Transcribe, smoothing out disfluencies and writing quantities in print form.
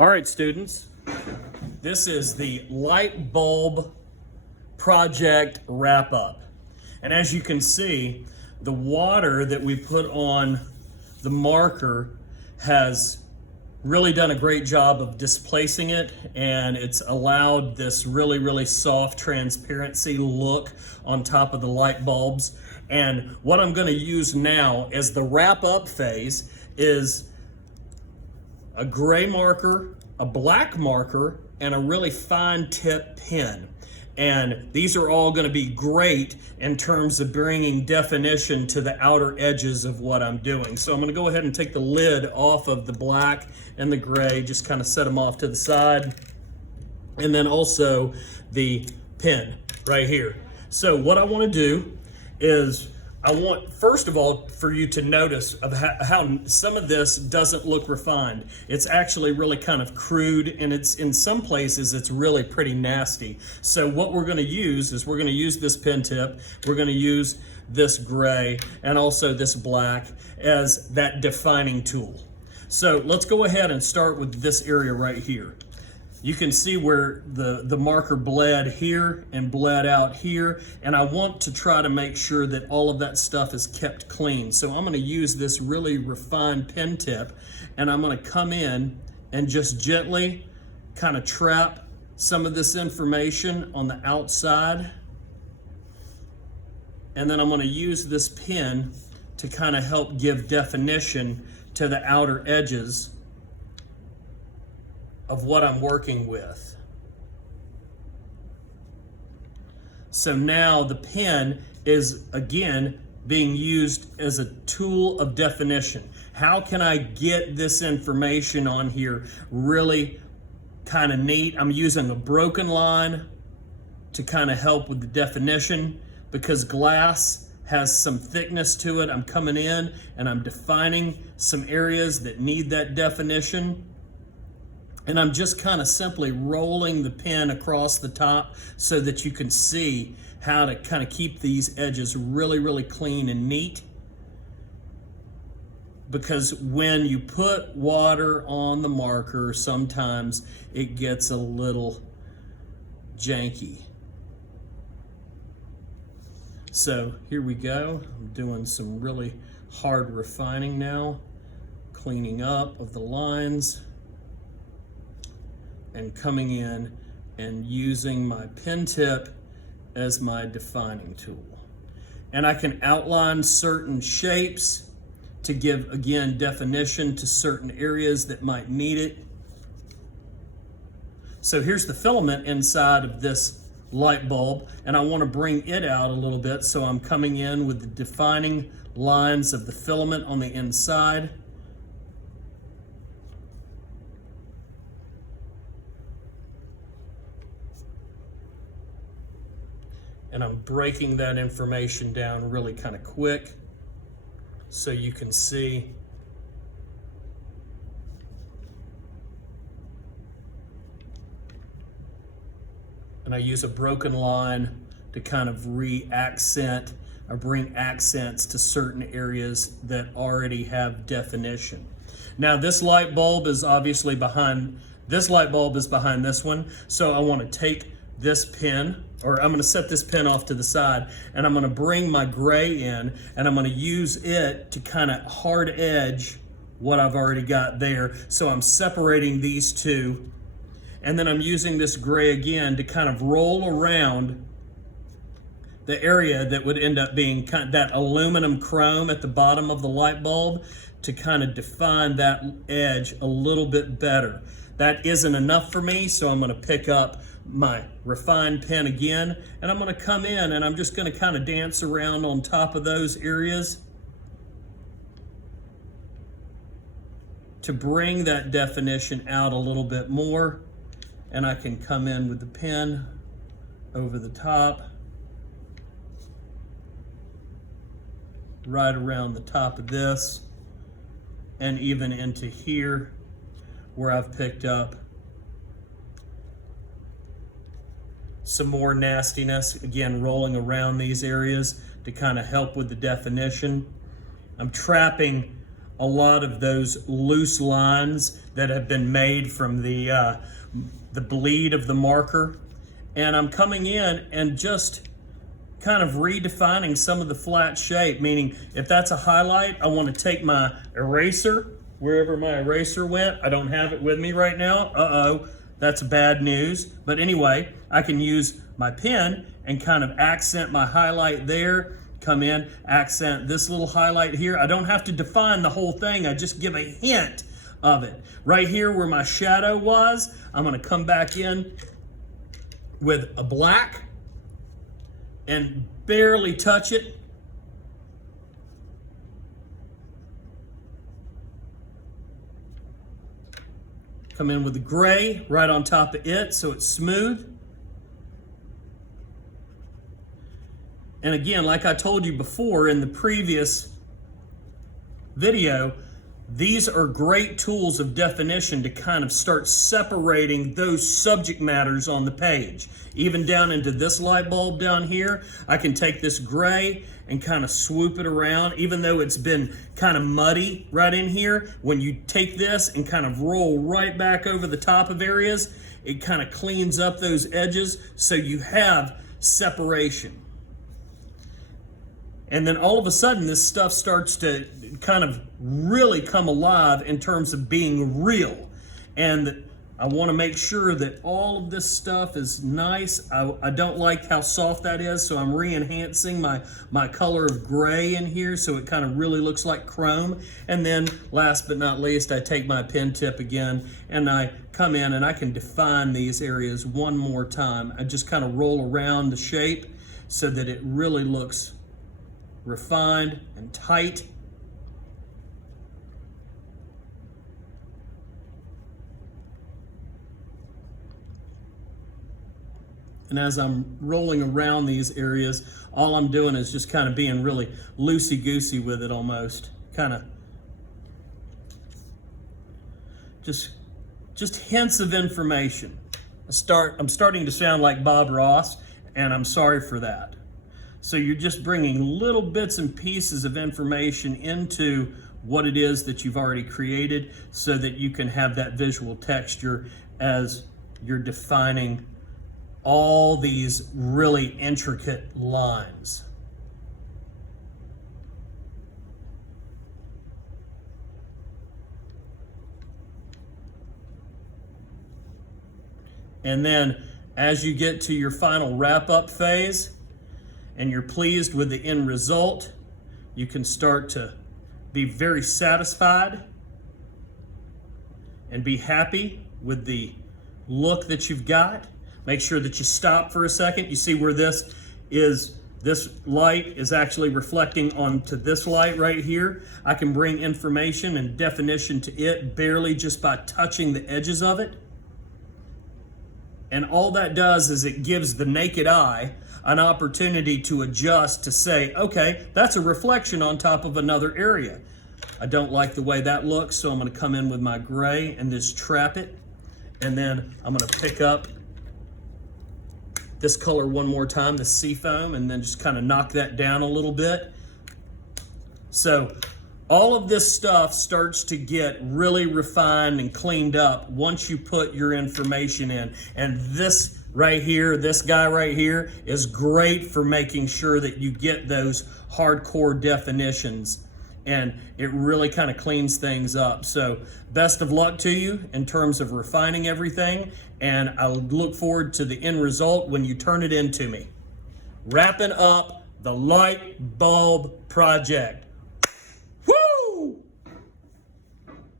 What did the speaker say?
All right, students, this is the light bulb project wrap up. And as you can see, the water that we put on the marker has really done a great job of displacing it, and it's allowed this really soft transparency look on top of the light bulbs. And what I'm going to use now as the wrap up phase is a gray marker, a black marker, and a really fine tip pen. And these are all going to be great in terms of bringing definition to the outer edges of what I'm doing. So I'm going to go ahead and take the lid off of the black and the gray, just kind of set them off to the side. And then also the pen right here. So what I want to do is I want, first of all, for you to notice of how some of this doesn't look refined. It's actually really kind of crude, and it's in some places it's really pretty nasty. So what we're going to use is we're going to use this pen tip, we're going to use this gray, and also this black as that defining tool. So let's go ahead and start with this area right here. You can see where the marker bled here and bled out here, and I want to try to make sure that all of that stuff is kept clean. So I'm going to use this really refined pen tip, and I'm going to come in and just gently kind of trap some of this information on the outside, and then I'm going to use this pen to kind of help give definition to the outer edges of what I'm working with. So now the pen is again being used as a tool of definition. How can I get this information on here really kind of neat? I'm using a broken line to kind of help with the definition because glass has some thickness to it. I'm coming in and I'm defining some areas that need that definition. And I'm just kind of simply rolling the pen across the top so that you can see how to kind of keep these edges really clean and neat. Because when you put water on the marker, sometimes it gets a little janky. So here we go. I'm doing some really hard refining now, cleaning up of the lines, and coming in and using my pen tip as my defining tool. And I can outline certain shapes to give, again, definition to certain areas that might need it. So here's the filament inside of this light bulb, and I want to bring it out a little bit, so I'm coming in with the defining lines of the filament on the inside. And I'm breaking that information down really kind of quick so you can see. And I use a broken line to kind of re-accent or bring accents to certain areas that already have definition. Now this light bulb is obviously behind this one, so I want to take this pen, or I'm going to set this pen off to the side, and I'm going to bring my gray in, and I'm going to use it to kind of hard edge what I've already got there. So I'm separating these two, and then I'm using this gray again to kind of roll around the area that would end up being kind of that aluminum chrome at the bottom of the light bulb to kind of define that edge a little bit better. That isn't enough for me, so I'm going to pick up my refined pen again, and I'm going to come in and I'm just going to kind of dance around on top of those areas to bring that definition out a little bit more. And I can come in with the pen over the top, right around the top of this, and even into here where I've picked up some more nastiness, again rolling around these areas to kind of help with the definition. I'm trapping a lot of those loose lines that have been made from the bleed of the marker. And I'm coming in and just kind of redefining some of the flat shape, meaning if that's a highlight, I want to take my eraser, wherever my eraser went. I don't have it with me right now. Uh-oh, that's bad news. But anyway, I can use my pen and kind of accent my highlight there, come in, accent this little highlight here. I don't have to define the whole thing. I just give a hint of it. Right here where my shadow was, I'm going to come back in with a black and barely touch it. Come in with the gray right on top of it so it's smooth. And again, like I told you before in the previous video, these are great tools of definition to kind of start separating those subject matters on the page. Even down into this light bulb down here, I can take this gray and kind of swoop it around. Even though it's been kind of muddy right in here, when you take this and kind of roll right back over the top of areas, it kind of cleans up those edges so you have separation. And then all of a sudden, this stuff starts to kind of really come alive in terms of being real. And I want to make sure that all of this stuff is nice. I don't like how soft that is, so I'm re-enhancing my color of gray in here so it kind of really looks like chrome. And then last but not least, I take my pen tip again and I come in and I can define these areas one more time. I just kind of roll around the shape so that it really looks refined and tight. And as I'm rolling around these areas, all I'm doing is just kind of being really loosey-goosey with it almost. Kind of just hints of information. I'm starting to sound like Bob Ross, and I'm sorry for that. So you're just bringing little bits and pieces of information into what it is that you've already created so that you can have that visual texture as you're defining all these really intricate lines. And then as you get to your final wrap-up phase, and you're pleased with the end result, you can start to be very satisfied and be happy with the look that you've got. Make sure that you stop for a second. You see where this light is actually reflecting onto this light right here. I can bring information and definition to it barely just by touching the edges of it. And all that does is it gives the naked eye an opportunity to adjust to say, okay, that's a reflection on top of another area. I don't like the way that looks, so I'm going to come in with my gray and just trap it. And then I'm going to pick up this color one more time, the seafoam, and then just kind of knock that down a little bit. So all of this stuff starts to get really refined and cleaned up once you put your information in. And this right here, this guy right here is great for making sure that you get those hardcore definitions, and it really kind of cleans things up. So best of luck to you in terms of refining everything, and I look forward to the end result when you turn it into me. Wrapping up the light bulb project.